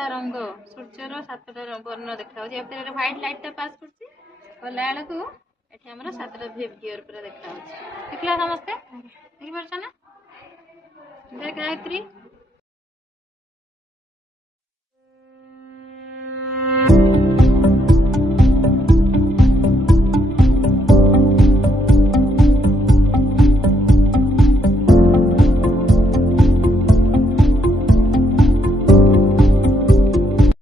सातटा रंग सूर्यर सातटा वर्ण देखा व्हाइट लाइट टा पास कर गला बेलू ये आम सातटा भियर पूरा देखा देखला समस्ते देखिए ना देख गायत्री